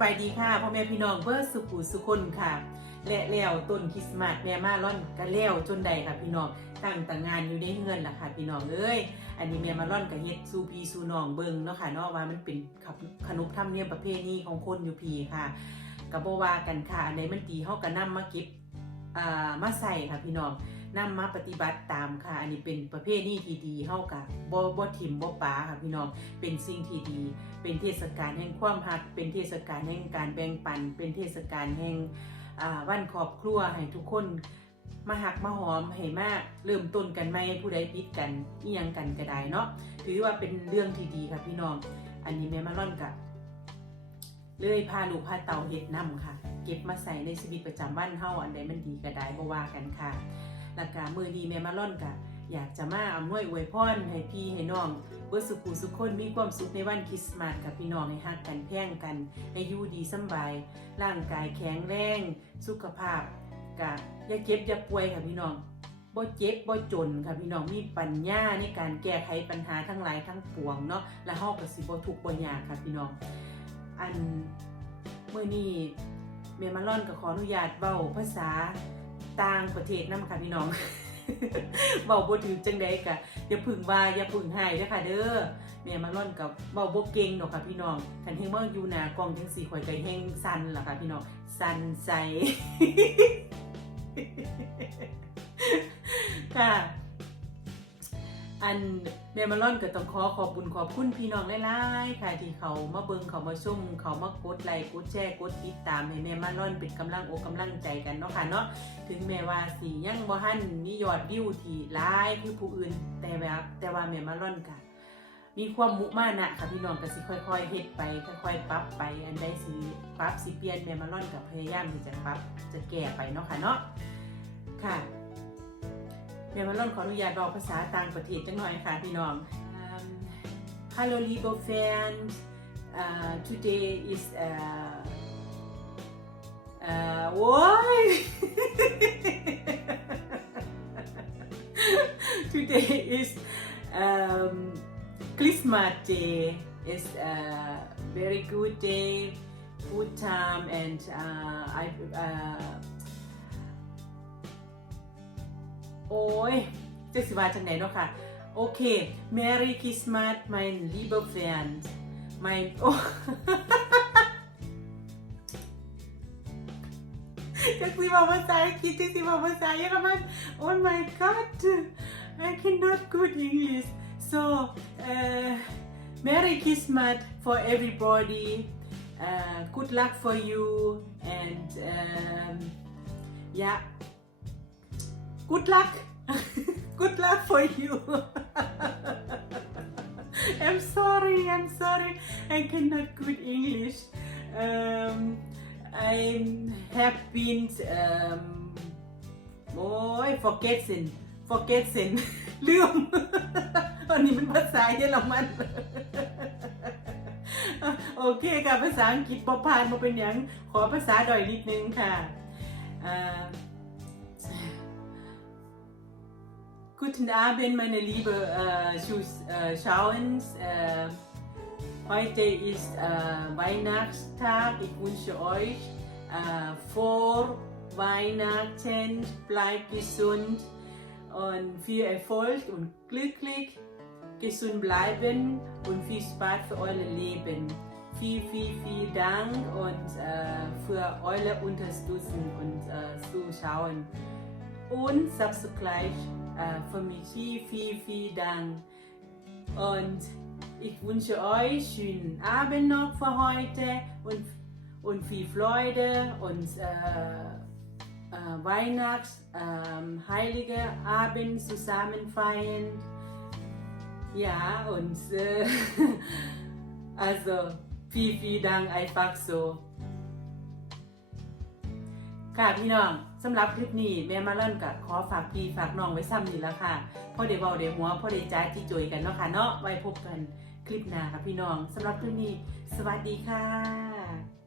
บายดีค่ะพ่อแม่พี่น้องเพื่อสุขุสุคนค่ะ และแล้วต้นคริสต์มาสแม่มาล่อนก็แล้วจนใดค่ะพี่น้องตั้งแต่งานอยู่ในเฮือนล่ะค่ะพี่น้องเอ้ยอันนี้แม่มาล่อนก็เฮ็ดสู่พี่สู่น้องเบิงเนาะค่ะเนาะว่ามันเป็นขับขนบธรรมเนียมประเพณีของคนอยู่พี่ค่ะก็บ่ว่ากันค่ะอันใดมันดีเฮาก็นำมาเก็บอ่ามาใส่ค่ะพี่น้อง นำมาปฏิบัติตามค่ะ อันนี้เป็นประเพณีที่ดีเฮาก็บ่บ่ทิมบ่ป๋าค่ะพี่น้อง เป็นสิ่งที่ดี เป็นเทศกาลแห่งความรัก เป็นเทศกาลแห่งการแบ่งปัน เป็นเทศกาลแห่งอ่าวันครอบครัวให้ทุกคนมาหักมาหอมให้มากเริ่มต้นกันไหมผู้ใดผิดกันอีหยังกันก็ได้เนาะถือว่าเป็นเรื่องที่ดีค่ะพี่น้อง อันนี้แม่มาร่อนกะเลยพาลูกพาเตาเฮ็ดน้ำค่ะ เก็บมาใส่ในชีวิตประจำวันเฮาอันใดมันดีก็ได้บ่ว่ากันค่ะ แล้วก็มือนี้แม่มาร่อนกะอยากจะมาอำนวยอวยพรให้พี่ให้น้องเบิดสุขุสุขคนมีความสุขในวันคริสต์มาสกับพี่น้องให้ฮักกันแพ่งกันให้อยู่ดีสบาย ร่างกายแข็งแรง สุขภาพกะอย่าเจ็บอย่าป่วยค่ะพี่น้องบ่เจ็บบ่จนค่ะพี่น้องมีปัญญาในการแก้ไขปัญหาทั้งหลายทั้งปวงเนาะและเฮาก็สิบ่ทุกข์บ่ยากค่ะพี่น้อง อันเมื้อนี้แม่มาลอนก็ขออนุญาตเว้าภาษา ต่างประเทศนำค่ะพี่น้องเบาบ่ถือจังไดกะอย่าพึ่งว่าอย่าพึ่งให้เด้อค่ะเด้อแม่มาร่อนกับเบาบ่เก่งดอกค่ะพี่น้องคันเฮงเมื่ออยู่หนากล้องจังสี่ข่อยไก็เฮงสันล่ะค่ะพี่น้องสันใจค่ะ อันแม่มาร่อนก็ต้องขอขอบบุญขอบคุณพี่น้องหลายๆค่ะที่เขามาเบิงเขามาชมเขามากดไลค์กดแชร์กดติดตามให้แม่มาร่อนเป็นกำลังอกกำลังใจกันเนาะค่ะเนาะถึงแม้ว่าสียังบ่หันมียอดวิวที่หลายคือผู้อื่น แต่แบบแต่ว่าแม่มาร่อนกะมีความมุมานะค่ะพี่น้องก็สิค่อยๆเฮ็ดไปค่อยๆปรับไป อันใดสิปรับสิเปลี่ยนแม่มาร่อนกับพยายามที่จะปรับจะแก้ไปเนาะค่ะเนาะค่ะ แม่มาร่นขออนุญาตบอกภาษาต่างประเทศจังหน่อยค่ะพี่น้อง um, Hallo liebe Fans uh, today is uh, uh, why today is um, Christmas Day. is a very good day, good time, and uh, I. Uh, โอ้ยจะสิว่าจังไหนเนาะค่ะ โอเค Merry Christmas mein lieber Fan mein โอ้ จักสิว่าภาษาอังกฤษจักสิว่าภาษาเยอรมัน Oh my god I cannot good English so uh, Merry Christmas for everybody uh, good luck for you and um, yeah Good luck good luck for you I'm sorry I'm sorry I cannot good English um, I have been um โอ้ย forgetting forgetting ลืมอันนี้เป็นภาษาเยอรมันโอเคค่ะภาษาอังกฤษบอผ่านมาเป็นอย่างขอภาษาดอยนิดนึงค่ะ Guten Abend, meine liebe äh, Zuschauer. Äh, heute ist äh, Weihnachtstag. Ich wünsche euch äh, vor Weihnachten bleibt gesund und viel Erfolg und glücklich. Gesund bleiben und viel Spaß für euer Leben. Viel, viel, viel Dank und äh, für eure Unterstützung und äh, Zuschauen und subscribe äh, für mich viel, viel, viel Dank. Und ich wünsche euch schönen Abend noch für heute und, und viel Freude und äh, äh, Weihnachts, ähm, heilige Abend zusammen feiern. Ja, und äh, also viel, viel Dank einfach so. ค่ะพี่น้อง สำหรับคลิปนี้แม่มาเล่นกับขอฝากพี่ฝากน้องไว้ซ้ำนี่แล้วค่ะพ่อเดบาเดหัวพ่อเดจ้าจีจอยกันเนาะค่ะเนาะไว้พบกันคลิปหน้าค่ะพี่น้องสำหรับคลิปนี้ สวัสดีค่ะ